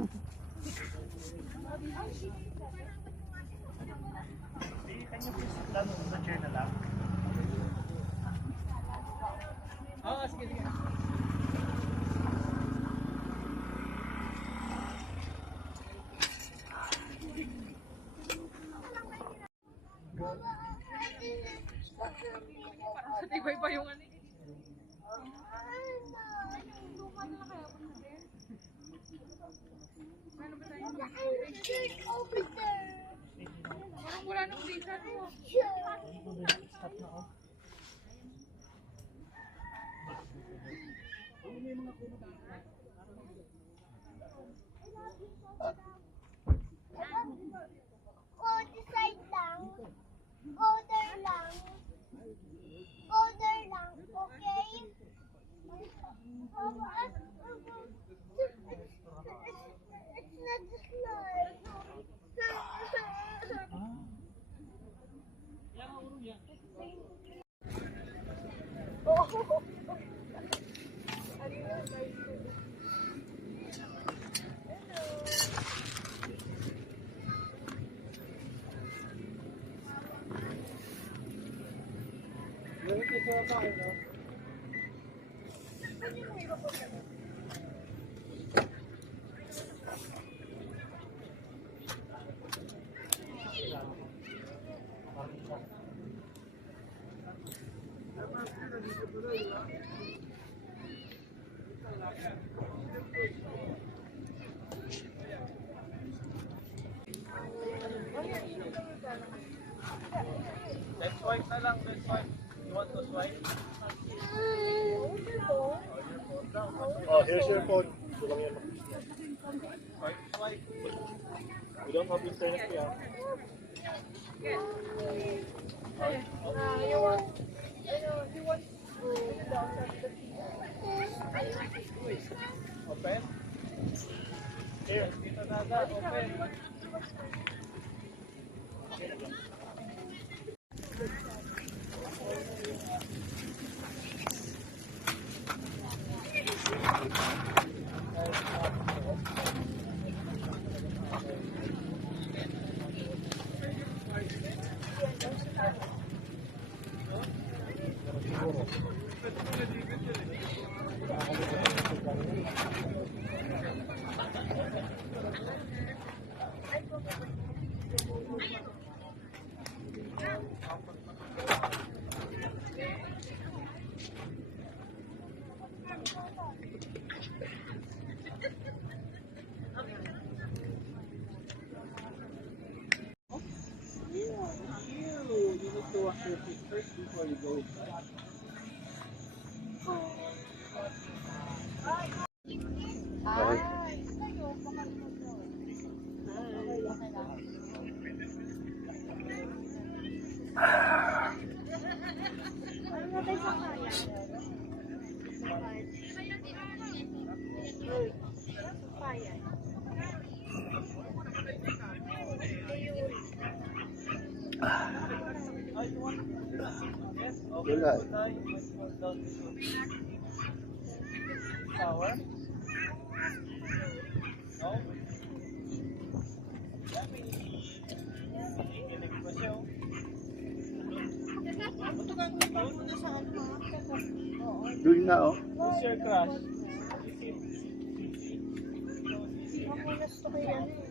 Can you please sit down on the chair na lang? Oo, sige, sige. Tibay pa yung ano. Parang wala nang visa no. Stop na ako. Go this side lang. Go there lang. Go there lang, okay? It's not a slide. Oh. Let's swipe na lang, let's swipe. You want to swipe? Oh, here's your phone. Swipe, swipe. We don't have internet here. You want Open? Here, dito na agad, open. You need to wash your feet first before you go inside. Wala. Shower? No? Doon na, oh. Who's your crush? gusto ko yan eh.